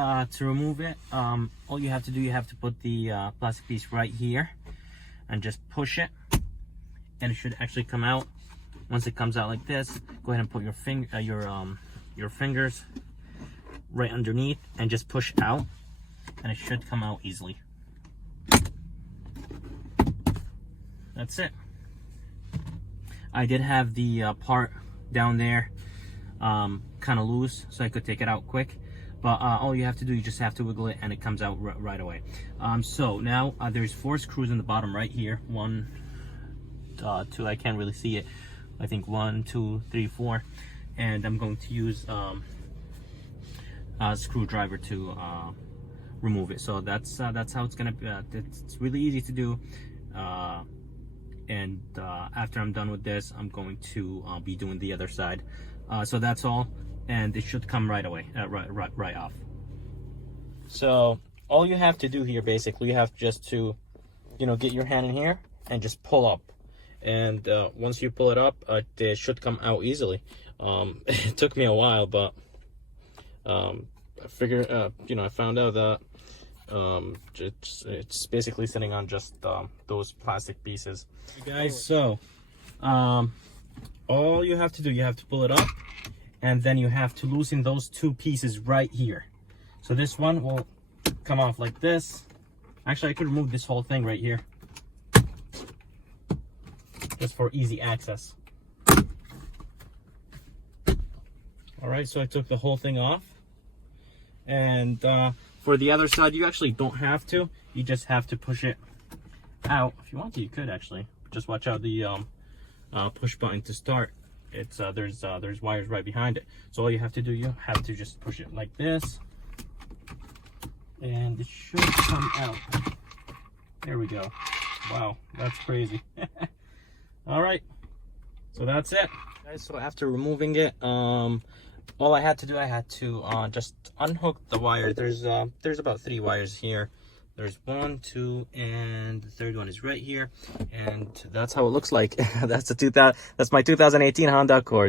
To remove it, all you have to do, you have to put the plastic piece right here and just push it, and it should actually come out. Once it comes out like this, go ahead and put your fingers right underneath and just push out, and it should come out easily. That's it. I did have the part down there kind of loose, so I could take it out quick. But all you have to do, you just have to wiggle it and it comes out right away. So now there's 4 screws in the bottom right here. 1, 2, I can't really see it. I think 1, 2, 3, 4. And I'm going to use a screwdriver to remove it. So that's how it's gonna be. It's really easy to do. And after I'm done with this, I'm going to be doing the other side. So that's all. And it should come right away, right off. So all you have to do here, basically, you have just to, get your hand in here and just pull up. And once you pull it up, it should come out easily. It took me a while, but I figured, I found out that it's basically sitting on just those plastic pieces. You guys, so all you have to do, you have to pull it up. And then you have to loosen those 2 pieces right here. So this one will come off like this. Actually, I could remove this whole thing right here, just for easy access. All right, so I took the whole thing off. And for the other side, you actually don't have to. You just have to push it out. If you want to, you could actually. Just watch out the push button to start. It's there's wires right behind it, so all you have to do, you have to just push it like this, and it should come out. There we go. Wow, that's crazy. All right, so that's it, guys. So after removing it, all I had to do, I had to just unhook the wire. There's about 3 wires here. There's 1, 2, and the 3rd one is right here, and that's how it looks like. That's my 2018 Honda Accord.